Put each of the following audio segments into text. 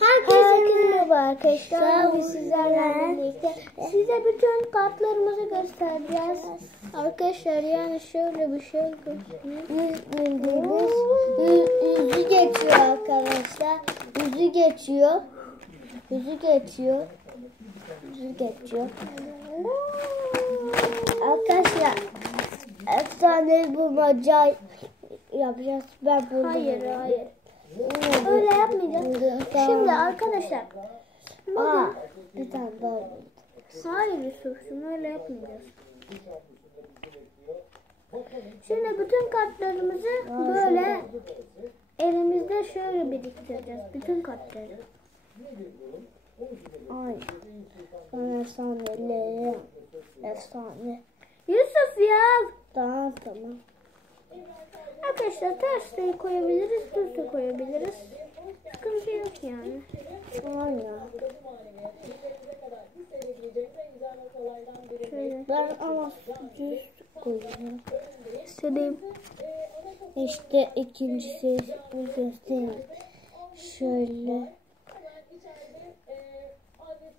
Herkese merhaba arkadaşlar. Bugün sizlerle birlikte size bütün kartlarımızı göstereceğiz. Arkadaşlar yani şöyle bir şey göstereyim. Yüzü geçiyor arkadaşlar. Yüzü geçiyor. Yüzü geçiyor. Yüzü geçiyor. Arkadaşlar efsane bulmaca yapacağız. Ben buldum. Hayır hayır. Öyle yapmayacağız. Şimdi arkadaşlar. Aa, bir tane daha hayır Yusuf'cum öyle yapmayacağız. Şimdi bütün kartlarımızı böyle elimizde şöyle biriktireceğiz. Bütün kartları. Ay. Ben efsaneleri Efsane. Yusuf ya. Tamam tamam. Arkadaşlar ters de koyabiliriz, düz de koyabiliriz. Sıkıntı yok yani. Aynen. Şöyle Ben ama düz koyacağım. sileyim. İşte ikincisi bu göstereyim. Şöyle.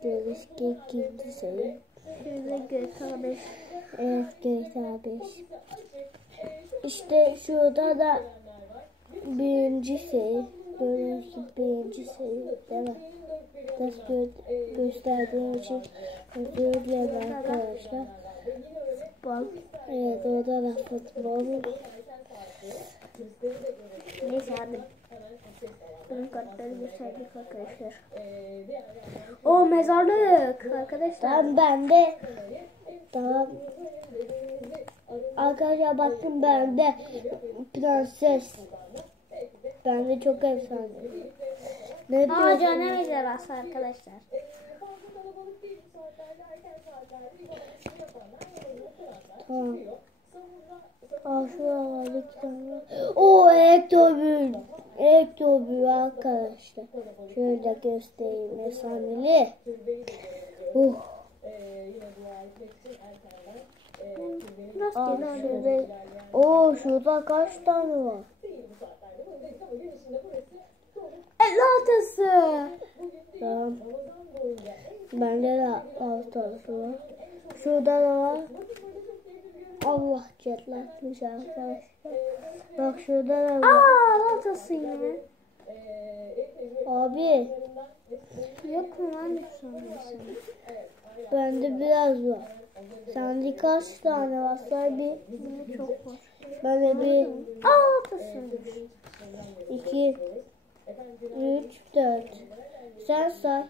Deriz ki ikinci sayı. Şöyle GTA 5. Evet GTA 5. İşte şurada da birinci sayı. Görüyorsun birinci sayı değil mi? Nasıl gö- gösterdiğim için özür dilerim arkadaşlar. Bal. Evet orada da futbol. Neyse hadi. Bunun kartları gösterdik arkadaşlar. O mezarlık arkadaşlar. Tamam ben de tamam. Arkadaşlar bakın ben de prenses. Ben de çok efsane. Ne Aa canım ejderhası arkadaşlar. Tamam. Aa tane. var. Oo Ektobül. Ektobül arkadaşlar. Şöyle göstereyim efsaneli. Uh. Aa şurada. Oo şurada kaç tane var? El altası. Tamam. Bende de alt tarafı var. Şurada da var. Allah cetletmiş arkadaşlar. Bak şurada da var. Aa altası yine. Abi Yok mu lan sanıyorsun? bende biraz var. Sende kaç tane var? Say bir. Çok var. Bende bir, Aa altasıymış. iki, üç, dört. Sen say.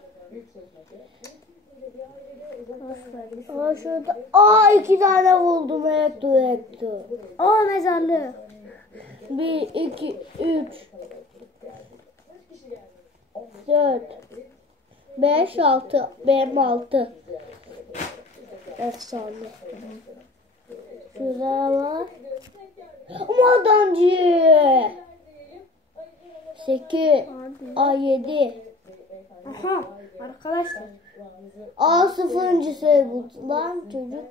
Aa şurada. Aa iki tane buldum. Ektu ektu. Aa mezarlık. Bir, iki, üç, dört, beş, altı. Benim altı. Efsane. Şurada var. Madancı. Sekiz. Hadi. A yedi. Aha arkadaşlar. A sıfırıncı sayı lan çocuk.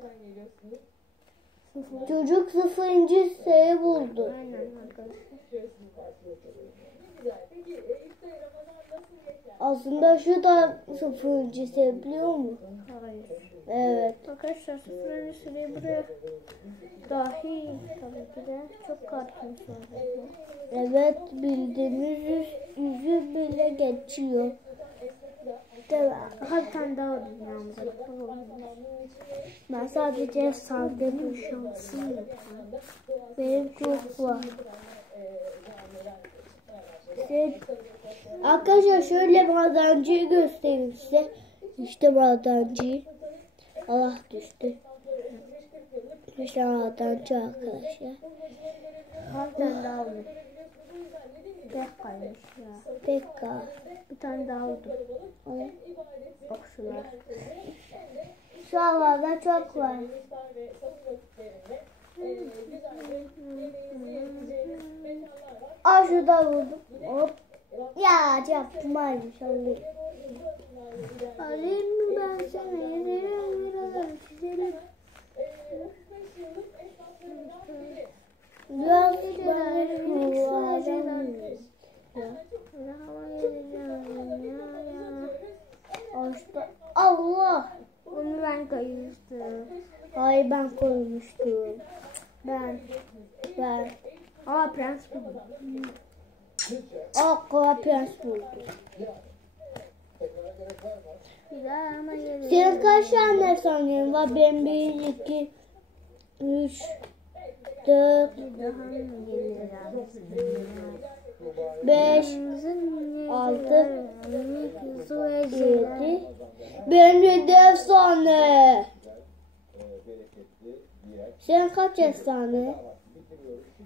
Çocuk sıfırıncı sayı buldu. Aynen arkadaşlar. Aslında şu da sıfırıncı sayı biliyor musun? Hayır. Evet. Arkadaşlar sıfırıncı sırayı buraya dahi tabii ki de çok var. Evet bildiğiniz yüz, yüzü bile geçiyor. Bir tane daha bakalım. Ben sadece sandığım Şansım yok. benim çok var. İşte, arkadaşlar şöyle madenciyi göstereyim size. İşte madenciyi. Allah düştü. İşte madenci arkadaşlar. Tane daha oldu. Tek kaymış ya. Tekrar. Bir tane daha oldu. Ay. Okşular. Şu havada çok var. Aa şurada buldum. Hop. Ya yaptım şey. Alayım mı ben sana yenerim liraları çizelim. Biraz Geceler ben büyük şu adam süreceler. Hava geleceğim ya. koymuştu. Allah. Onu ben koymuştum. Hayır ben koymuştum. Ben. Ben. Aa prens bu. Aqua prens buldum. Bir. Senin kaç tane efsanen var? Benim bir, iki, üç, dört, Bir beş, Altı. yedi. Benim yedi efsane. Senin kaç efsane?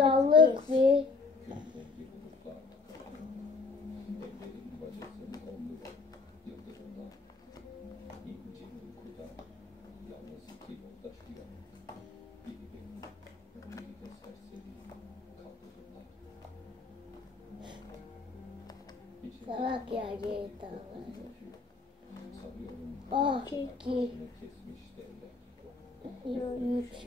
Mezarlık ve salak yerleri dağları. Ah iki, üç,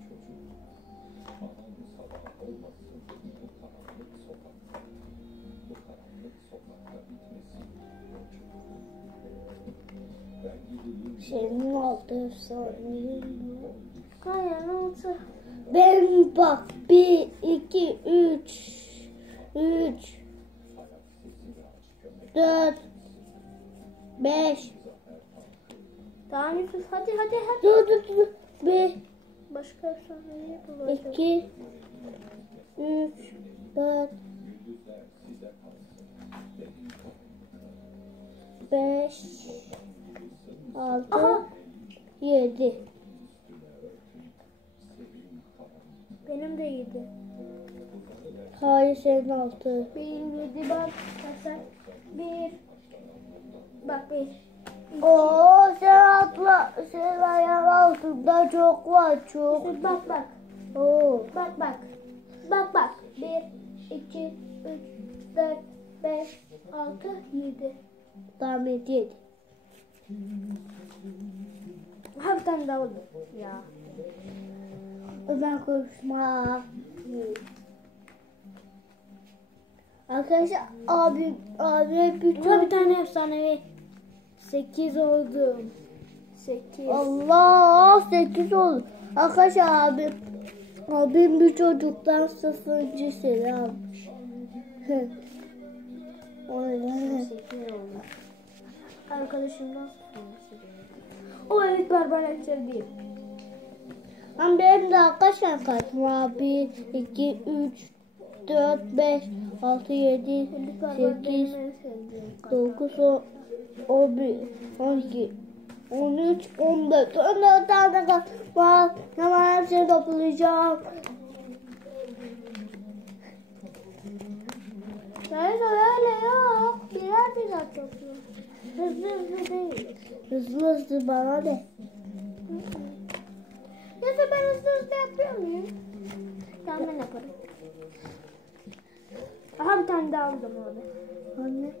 Kaya ne oldu? Ben bak bir, iki, üç, üç, dört, beş, Daha nefis. Hadi hadi hadi. dur dur dur, bir, Başka efsaneyi bulacağım. iki, üç, dört, altı, Aha. yedi. Benim de yedi. Hayır senin altı. Benim yedi bak. Sen bir. Bak bir. Oo sen atla, sen ayağın altında çok var çok. İşte bak bak. Oo. Bak bak. Bak bak. Bir, iki, üç, dört, beş, altı, yedi. Tamam yedi. Ha bir tane daha oldu. Ya. Ben konuşma. Arkadaşlar abi abi bir Burada bir tane efsanevi. Sekiz oldu. Sekiz. Allah 8 oldu. Arkadaşlar abi abim bir çocuktan almış. Oy. Sekiz oldu. Arkadaşımdan O evet barbar açar değil. Ama benim de arkadaşlar kaç var? 1, 2, 3, 4, 5, 6, 7, 8, 9, 10, 11, 12, 13, 14, 14 tane kart var. Hemen hepsini toplayacağım. Nerede öyle yok. Birer birer topluyor. Hızlı hızlı değil. Hızlı hızlı bana de. Ya da ben hızlı hızlı yapıyor muyum? Tamam ben yaparım. Aha bir tane daha aldım abi. Anne.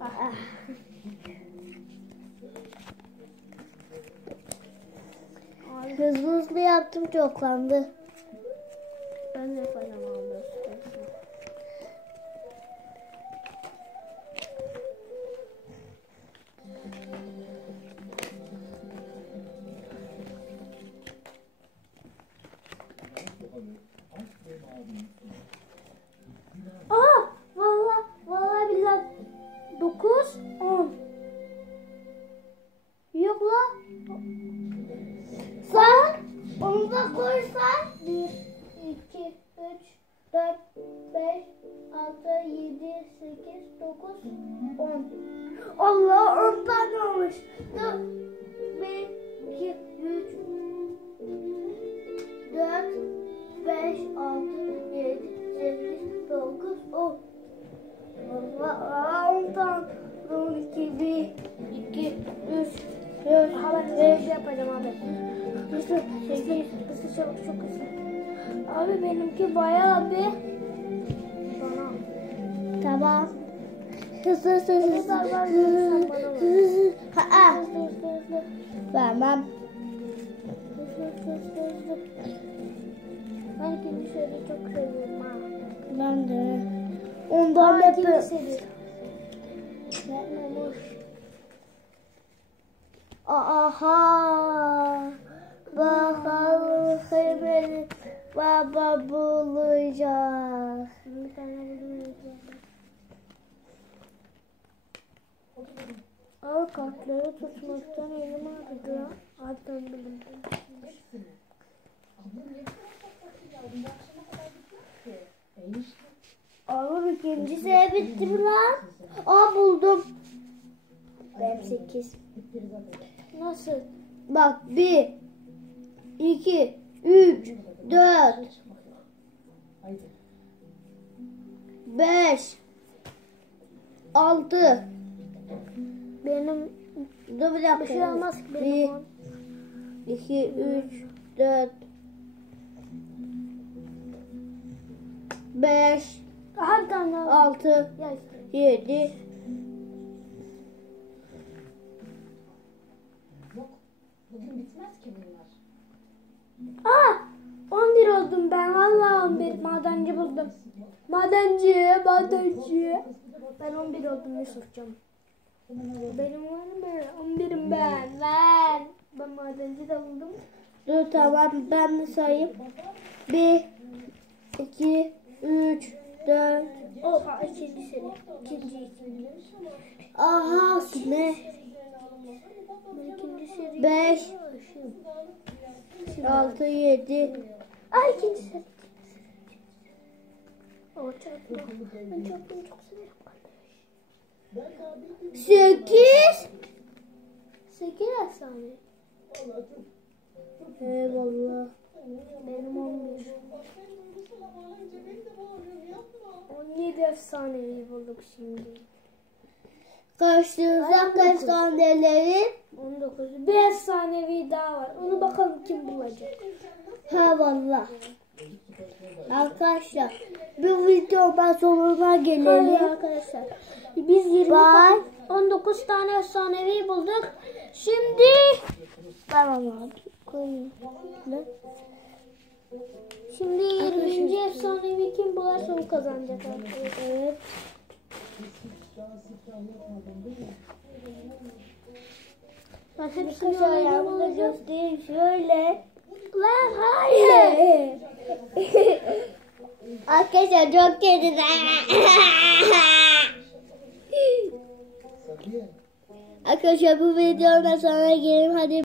Ah. Hızlı hızlı yaptım çoklandı. ben de yapacağım Aa, vallahi vallahi billahi 9 10. Yok la. Sen onu da koysan 1 2 3 4 5 6 7 8 9 10. Allah on tane olmuş. Dur. 1 2 3 4 5 6 7 8 9 10. Allah on tane. On iki bir. 2 3 4 Haber 5 yapacağım abi. Hızlı 8 hızlı çabuk çok hızlı. Abi benimki bayağı bir bana Tamam. Hızlı hızlı hızlı. Hızlı. Ha, hızlı hızlı hızlı vermem. hızlı hızlı hızlı hızlı. Ben ikinci seriyi çok seviyorum ha. Ben de. Ondan hep. Yapmamış. Aha. Bakalım beni baba bulacak. Al kartları tutmaktan elim ağrıdı ya. Alttan bilim. Oğlum ikinci sene bitti mi lan? Aa buldum. Benim sekiz. Nasıl? Bak bir, iki, üç, dört, beş, altı. Benim Dur bir dakika. bir şey olmaz ki Bir, benim on. iki, üç, dört, beş, Aha bir tane daha. altı, Ya işte. yedi. Bugün bitmez ki bunlar. Aa! 11 oldum ben. Vallahi 11 madenci buldum. Madenci, madenci. Ben 11 oldum Yusuf'cum. Benim var mı? 11'im ben. Ben. Ben madenci de buldum. Dur tamam ben de sayayım. Bir, iki, üç, dört. Oha ikinci seri. İkinci ikinci. Aha ne? İkinci seri. Beş, altı, yedi. Aa ikinci. O kardeş. Sekiz. 8 efsane. Eyvallah. Benim 11. 17 efsaneyi bulduk şimdi. Karşınızda kaç taneleri? 19. Bir efsanevi daha var. Onu bakalım kim bulacak. Ha valla. Arkadaşlar bu videodan sonuna Hayır gelelim. arkadaşlar. Biz 20 Bye. tane, 19 tane efsanevi bulduk. Şimdi Tamam abi. Ne? şimdi 20. efsanevi kim bularsa o kazanacak arkadaşlar. Evet. Ben hepsini Arkadaşlar ayrı ayağımı da bulacağım. göstereyim şöyle. Lan hayır. Arkadaşlar çok kötü. Arkadaşlar bu videodan sonra gelin hadi